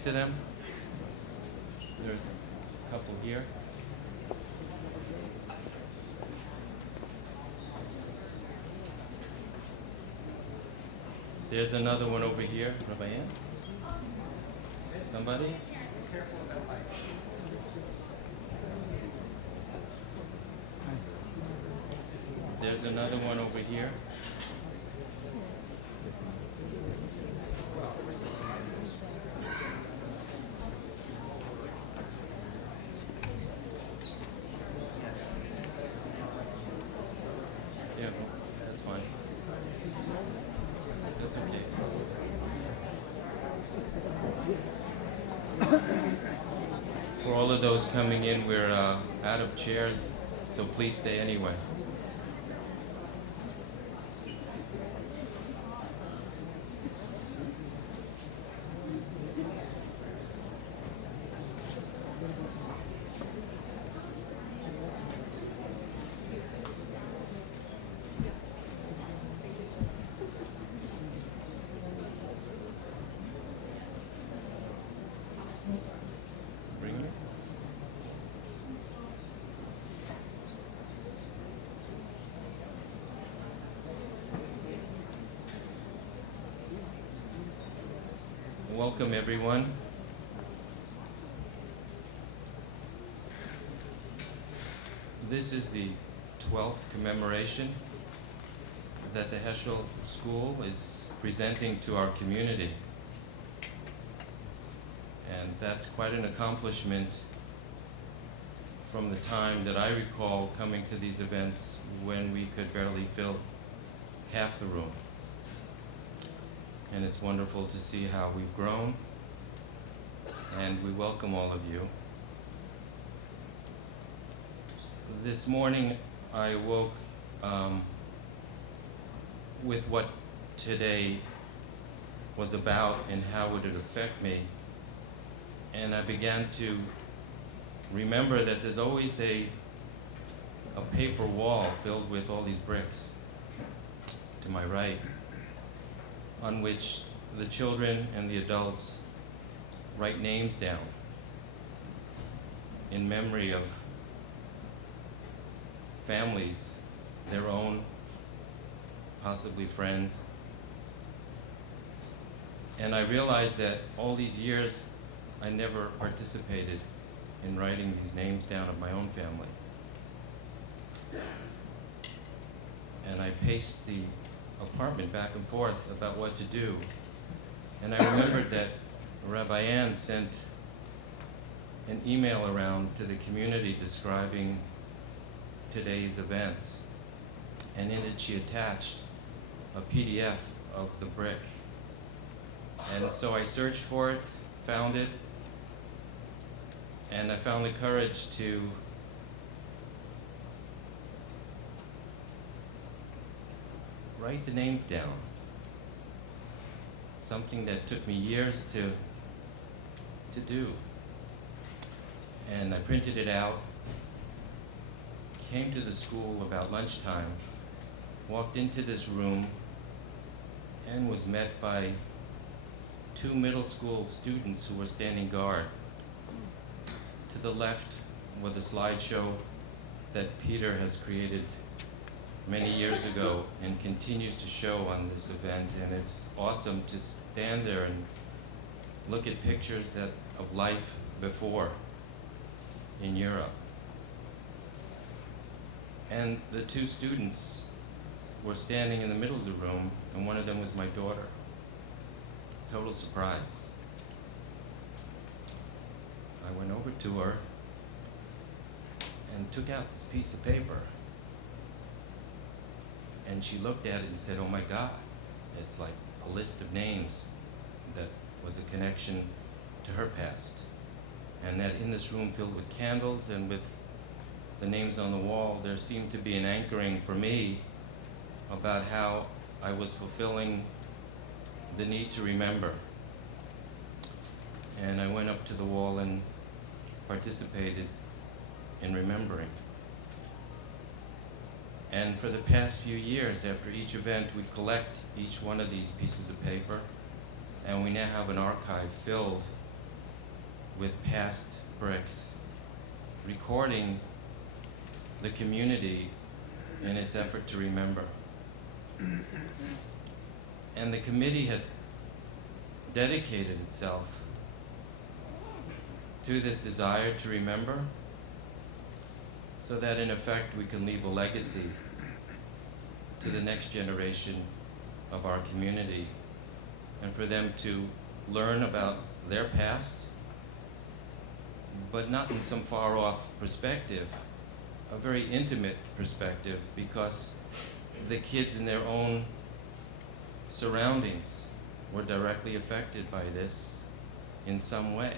To them. There's a couple here. There's another one over here. Rabbi Ann? Somebody? There's another one over here. Yeah, that's fine. That's okay. For all of those coming in, we're out of chairs, so please stay anyway. Bring it. Welcome, everyone. This is the 12th commemoration that the HaShoah School is presenting to our community. And that's quite an accomplishment from the time that I recall coming to these events when we could barely fill half the room. And it's wonderful to see how we've grown, and we welcome all of you. This morning I woke with what today was about and how would it affect me. And I began to remember that there's always a paper wall filled with all these bricks to my right, on which the children and the adults write names down in memory of families, their own, possibly friends. And I realized that all these years I never participated in writing these names down of my own family. And I paced the apartment back and forth about what to do. And I remembered that Rabbi Ann sent an email around to the community describing today's events. And in it she attached a PDF of the brick. And so I searched for it, found it, and I found the courage to write the names down. Something that took me years to do. And I printed it out, came to the school about lunchtime, walked into this room, and was met by 2 middle school students who were standing guard. To the left was a slideshow that Peter has created many years ago and continues to show on this event, and it's awesome to stand there and look at pictures of life before in Europe. And the two students were standing in the middle of the room, and one of them was my daughter. Total surprise. I went over to her and took out this piece of paper. And she looked at it and said, "Oh my God, it's like a list of names that was a connection to her past." And that in this room filled with candles and with the names on the wall, there seemed to be an anchoring for me about how I was fulfilling the need to remember. And I went up to the wall and participated in remembering. And for the past few years, after each event, we collect each one of these pieces of paper, and we now have an archive filled with past bricks, recording the community in its effort to remember. And the committee has dedicated itself to this desire to remember, so that in effect we can leave a legacy to the next generation of our community, and for them to learn about their past, but not in some far off perspective, a very intimate perspective, because the kids in their own surroundings were directly affected by this in some way.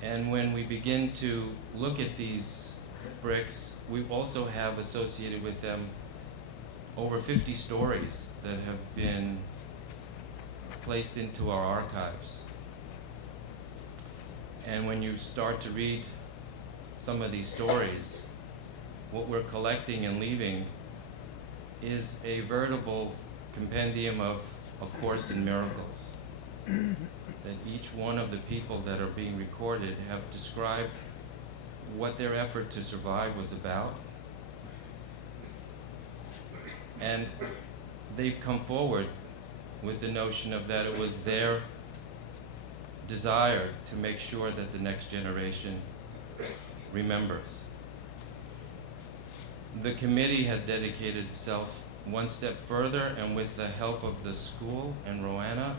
And when we begin to look at these bricks, we also have associated with them over 50 stories that have been placed into our archives. And when you start to read some of these stories, what we're collecting and leaving is a veritable compendium of A Course in Miracles. That each one of the people that are being recorded have described what their effort to survive was about. And they've come forward with the notion of that it was their desire to make sure that the next generation remembers. The committee has dedicated itself one step further, and with the help of the school and Roanna,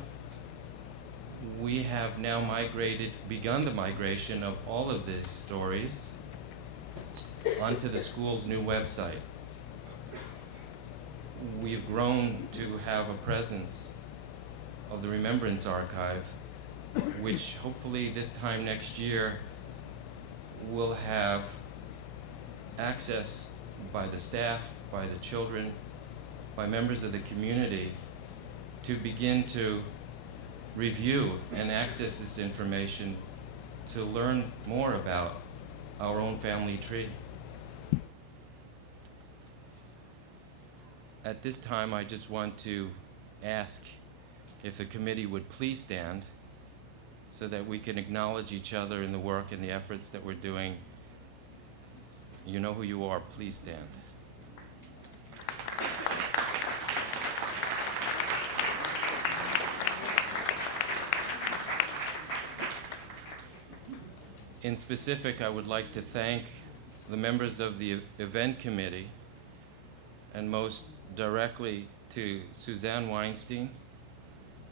we have now begun the migration of all of these stories onto the school's new website. We've grown to have a presence of the Remembrance Archive, which hopefully this time next year will have access by the staff, by the children, by members of the community, to begin to review and access this information to learn more about our own family tree. At this time, I just want to ask if the committee would please stand so that we can acknowledge each other in the work and the efforts that we're doing. You know who you are, please stand. In specific, I would like to thank the members of the event committee, and most directly to Suzanne Weinstein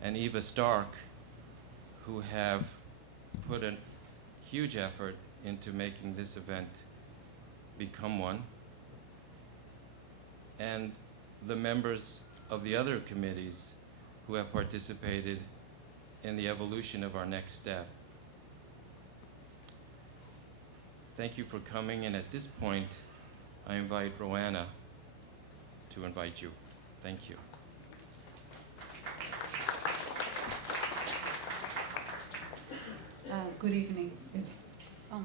and Eva Stark, who have put a huge effort into making this event become one, and the members of the other committees who have participated in the evolution of our next step. Thank you for coming, and at this point, I invite Roanna to invite you. Thank you. Good evening. Oh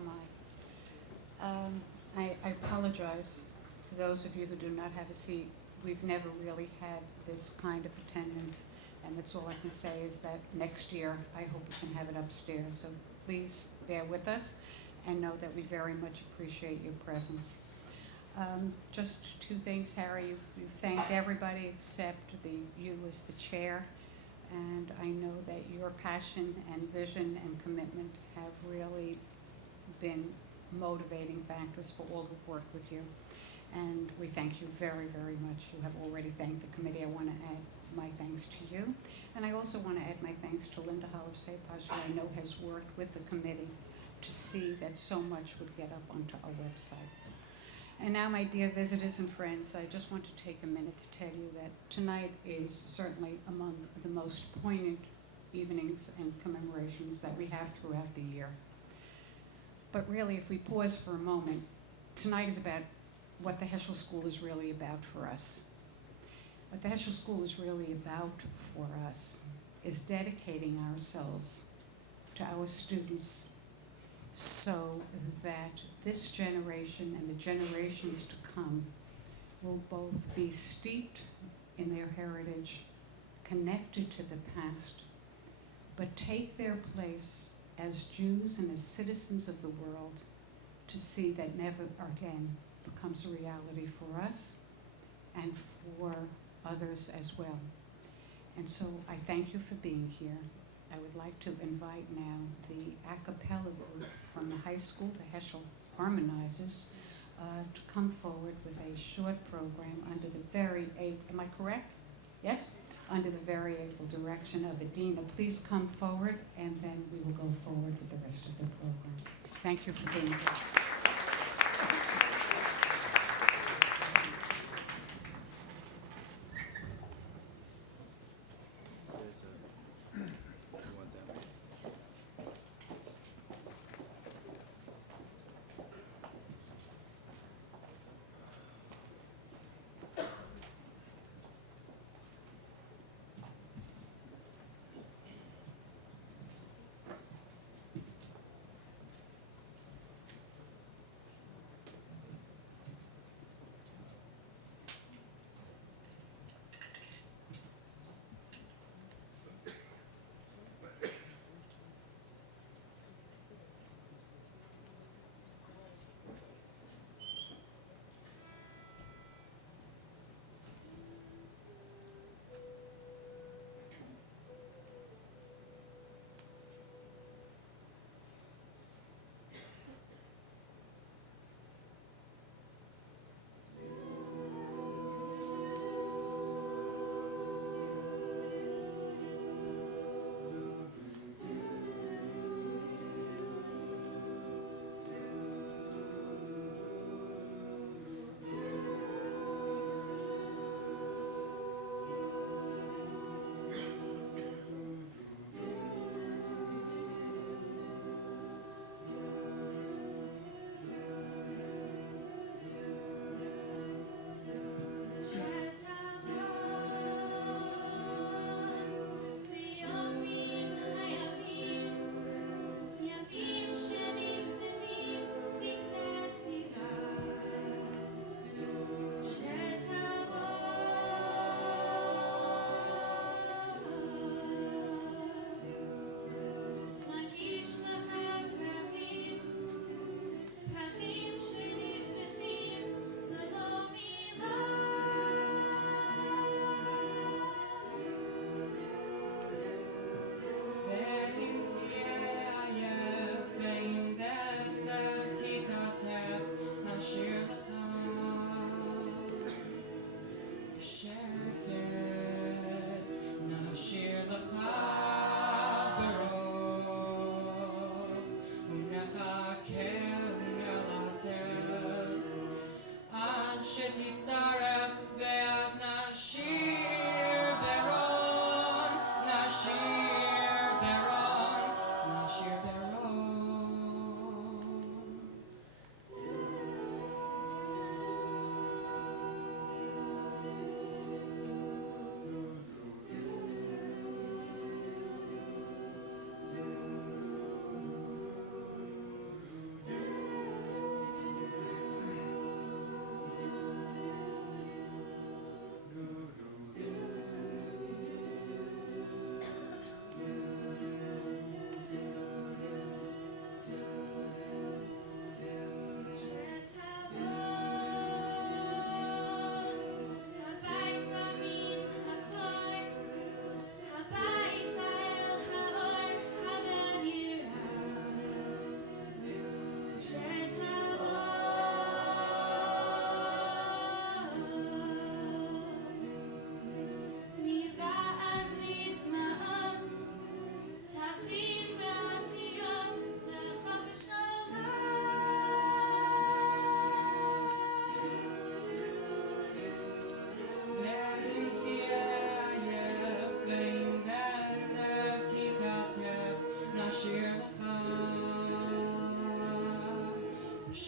my. I apologize to those of you who do not have a seat. We've never really had this kind of attendance, and that's all I can say is that next year I hope we can have it upstairs. So please bear with us and know that we very much appreciate your presence. Just two things, Harry. You've thanked everybody except you as the chair. And I know that your passion and vision and commitment have really been motivating factors for all who've worked with you. And we thank you very, very much. You have already thanked the committee. I want to add my thanks to you. And I also want to add my thanks to Linda Hollis-Sapaj, who I know has worked with the committee to see that so much would get up onto our website. And now, my dear visitors and friends, I just want to take a minute to tell you that tonight is certainly among the most poignant evenings and commemorations that we have throughout the year. But really, if we pause for a moment, tonight is about what the HeShoah School is really about for us. What the HeShoah School is really about for us is dedicating ourselves to our students so that this generation and the generations to come will both be steeped in their heritage, connected to the past, but take their place as Jews and as citizens of the world to see that never again becomes a reality for us and for others as well. And so I thank you for being here. I would like to invite now the a cappella group from the high school, the HeShoah Harmonizers, to come forward with a short program under the very able, am I correct? Yes? Under the very able direction of Adina. Please come forward, and then we will go forward with the rest of the program. Thank you for being here.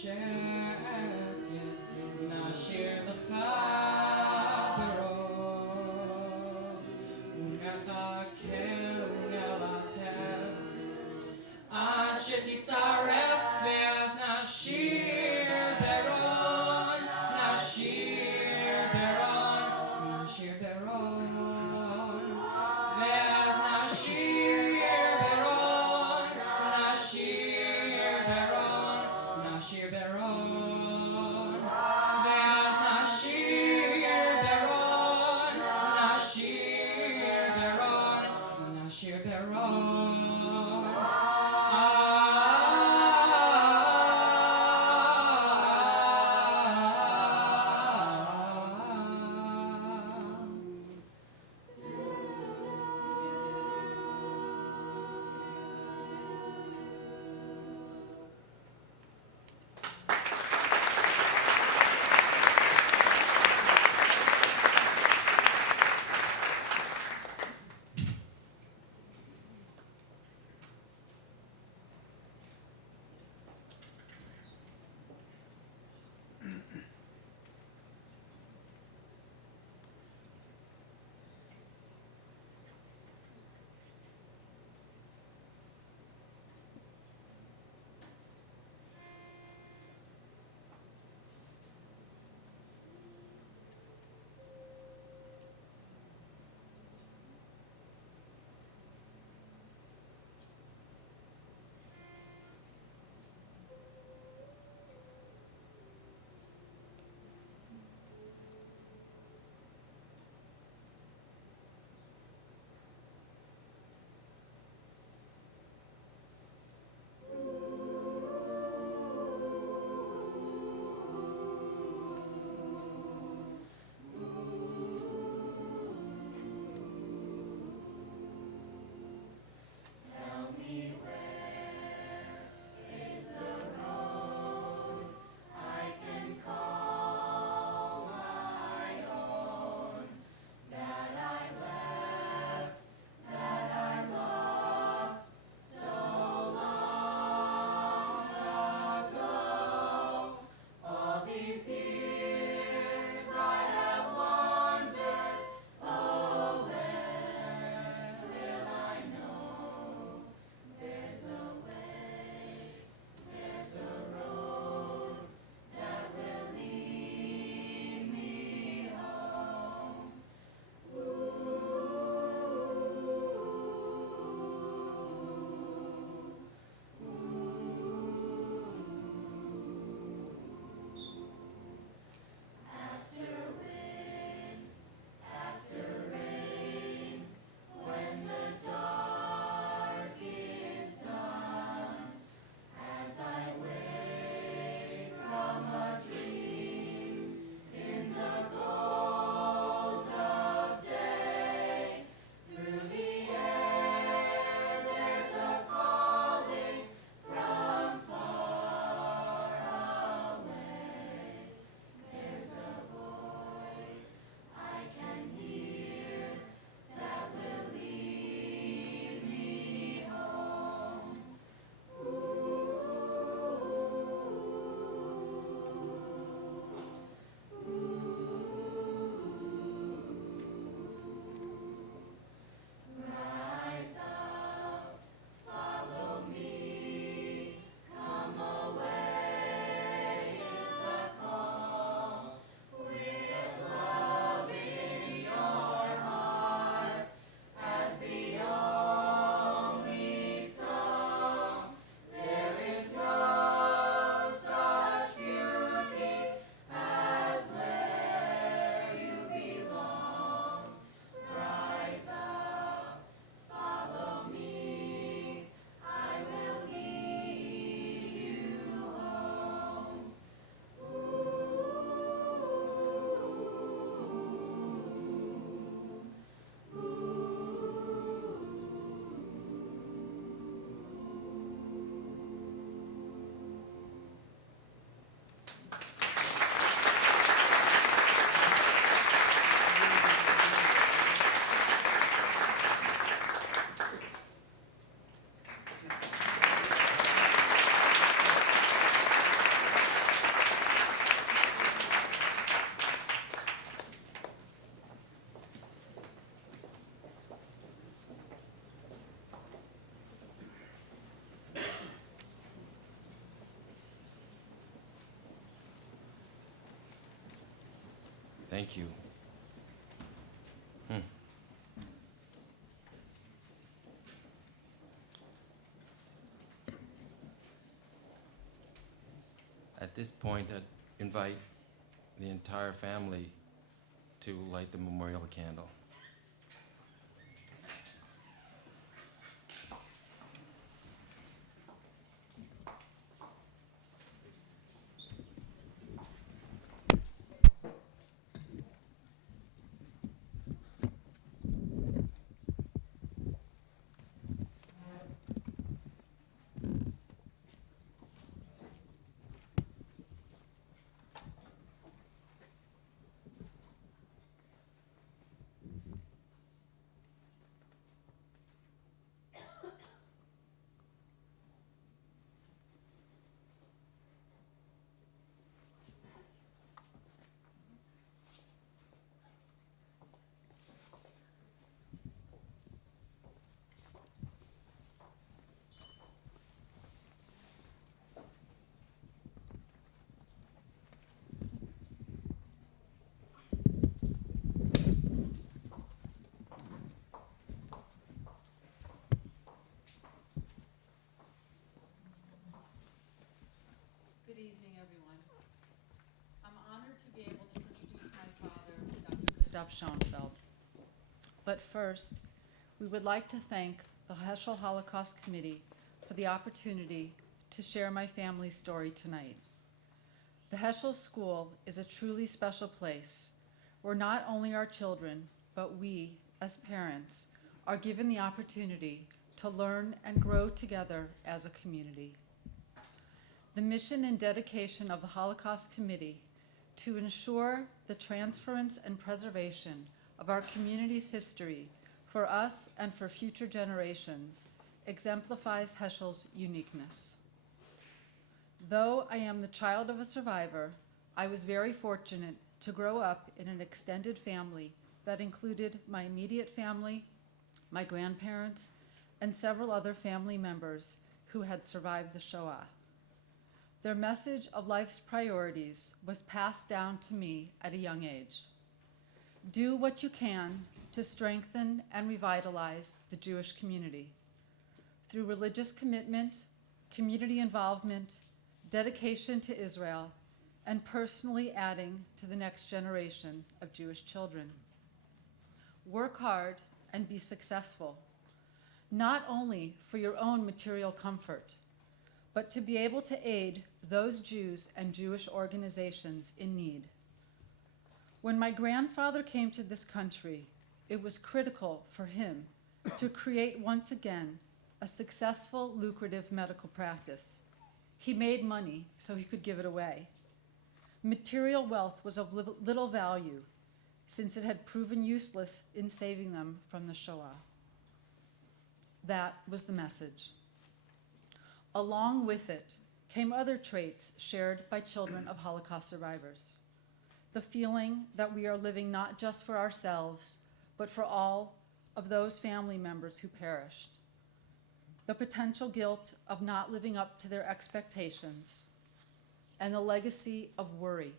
שקט, נשאיר לך ברוב, ונחכה ונלטף, עד שתצטרף ואז נשיר ברון, נשיר ברון, נשיר ברון, ואז נשיר ברון, נשיר ברון, נשיר ברון, ואז נשיר ברון, נשיר ברון, נשיר ברון. Thank you. At this point, I'd invite the entire family to light the memorial candle. Good evening, everyone. I'm honored to be able to introduce my father, Dr. Gustav Schonfeld. But first, we would like to thank the HaShoah Holocaust Committee for the opportunity to share my family's story tonight. The HaShoah School is a truly special place where not only our children, but we, as parents, are given the opportunity to learn and grow together as a community. The mission and dedication of the Holocaust Committee to ensure the transference and preservation of our community's history for us and for future generations exemplifies HaShoah's uniqueness. Though I am the child of a survivor, I was very fortunate to grow up in an extended family that included my immediate family, my grandparents, and several other family members who had survived the Shoah. Their message of life's priorities was passed down to me at a young age. Do what you can to strengthen and revitalize the Jewish community through religious commitment, community involvement, dedication to Israel, and personally adding to the next generation of Jewish children. Work hard and be successful, not only for your own material comfort, but to be able to aid those Jews and Jewish organizations in need. When my grandfather came to this country, it was critical for him to create once again a successful, lucrative medical practice. He made money so he could give it away. Material wealth was of little value since it had proven useless in saving them from the Shoah. That was the message. Along with it came other traits shared by children of Holocaust survivors. The feeling that we are living not just for ourselves, but for all of those family members who perished. The potential guilt of not living up to their expectations, and the legacy of worry